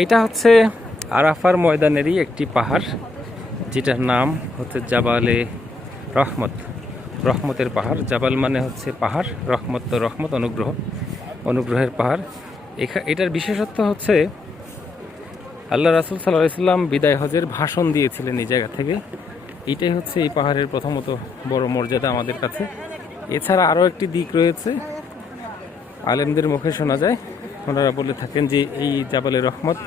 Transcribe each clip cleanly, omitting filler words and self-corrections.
এটা হচ্ছে আরাফার ময়দানেরই একটি পাহাড়, যেটার নাম হচ্ছে জাবালে রহমত, রহমতের পাহাড়। জাবাল মানে হচ্ছে পাহাড়, রহমত তো রহমত, অনুগ্রহ, অনুগ্রহের পাহাড়। এটার বিশেষত্ব হচ্ছে আল্লাহ রাসূল সাল্লাল্লাহু আলাইহি সাল্লাম বিদায় হজের ভাষণ দিয়েছিলেন এই জায়গা থেকে। এটাই হচ্ছে এই পাহাড়ের প্রথমত বড় মর্যাদা আমাদের কাছে। এছাড়া আরও একটি দিক রয়েছে, আলেমদের মুখে শোনা যায়, ওনারা বলে থাকেন যে এই জাবালে রহমত,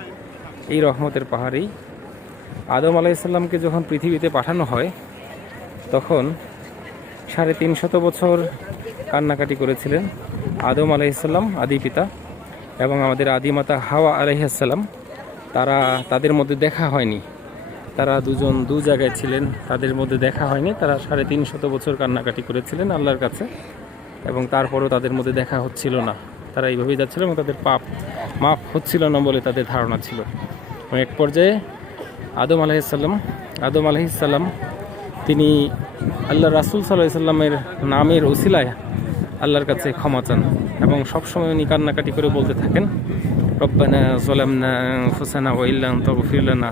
এই রহমতের পাহাড়েই আদম আলাইহিস সালামকে যখন পৃথিবীতে পাঠানো হয় তখন 350 বছর কান্নাকাটি করেছিলেন আদম আলাইহিস সালাম, আদি পিতা, এবং আমাদের আদিমাতা হাওয়া আলাইহিস সালাম। তাদের মধ্যে দেখা হয়নি, তারা দুজন দু জায়গায় ছিলেন, তাদের মধ্যে দেখা হয়নি। তারা 350 বছর কান্নাকাটি করেছিলেন আল্লাহর কাছে, এবং তারপরেও তাদের মধ্যে দেখা হচ্ছিল না। তারা এইভাবেই যাচ্ছিল এবং তাদের পাপ মাফ হচ্ছিল না বলে তাদের ধারণা ছিল। এক পর্যায়ে আদম আলাইহিস সালাম তিনি আল্লাহ রাসূল সাল্লাল্লাহু আলাইহি সাল্লামের নামের ওসিলায় আল্লাহর কাছে ক্ষমা চান, এবং সবসময় উনি কান্নাকাটি করে বলতে থাকেন, রব্বানা যালামনা আনফুসানা ওয়া ইল্লাম তাগফির লানা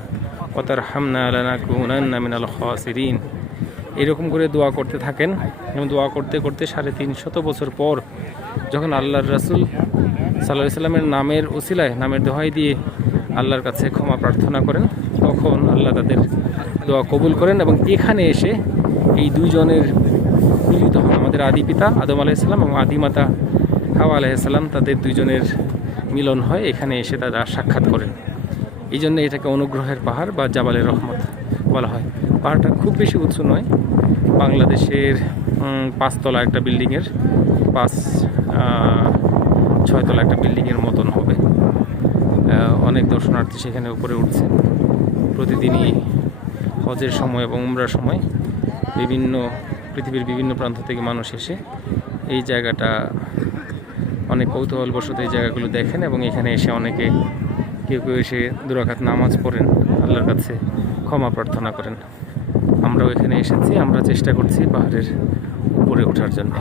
ওয়া তারহামনা লানাকুনান্না মিনাল খাসিরিন। এরকম করে দোয়া করতে থাকেন, এবং দোয়া করতে করতে 350 বছর পর যখন আল্লাহর রাসূল সাল্লাল্লাহু আলাইহি সাল্লামের নামের ওসিলায়, নামের দোহাই দিয়ে আল্লাহর কাছে ক্ষমা প্রার্থনা করেন, তখন আল্লাহ তাদের দোয়া কবুল করেন এবং এখানে এসে এই দুইজনের মিলিত হন। আমাদের আদি পিতা আদম আলাইহিস সালাম এবং আদিমাতা হাওয়া আলাইহিস সালাম, তাদের দুইজনের মিলন হয়, এখানে এসে তারা সাক্ষাৎ করেন। এই জন্য এটাকে অনুগ্রহের পাহাড় বা জাবালে রহমত বলা হয়। পাহাড়টা খুব বেশি উঁচু নয়, বাংলাদেশের 5 তলা একটা বিল্ডিংয়ের 5-6 তলা একটা বিল্ডিংয়ের মতন হবে। অনেক দর্শনার্থী সেখানে উপরে উঠছে প্রতিদিনই হজের সময় এবং উমরার সময়। পৃথিবীর বিভিন্ন প্রান্ত থেকে মানুষ এসে এই জায়গাটা অনেক কৌতূহলবশত এই জায়গাগুলো দেখেন, এবং এখানে এসে অনেকে কেউ এসে 2 রাকাত নামাজ পড়েন, আল্লাহর কাছে ক্ষমা প্রার্থনা করেন। আমরাও এখানে এসেছি, আমরা চেষ্টা করছি পাহাড়ের উপরে ওঠার জন্য।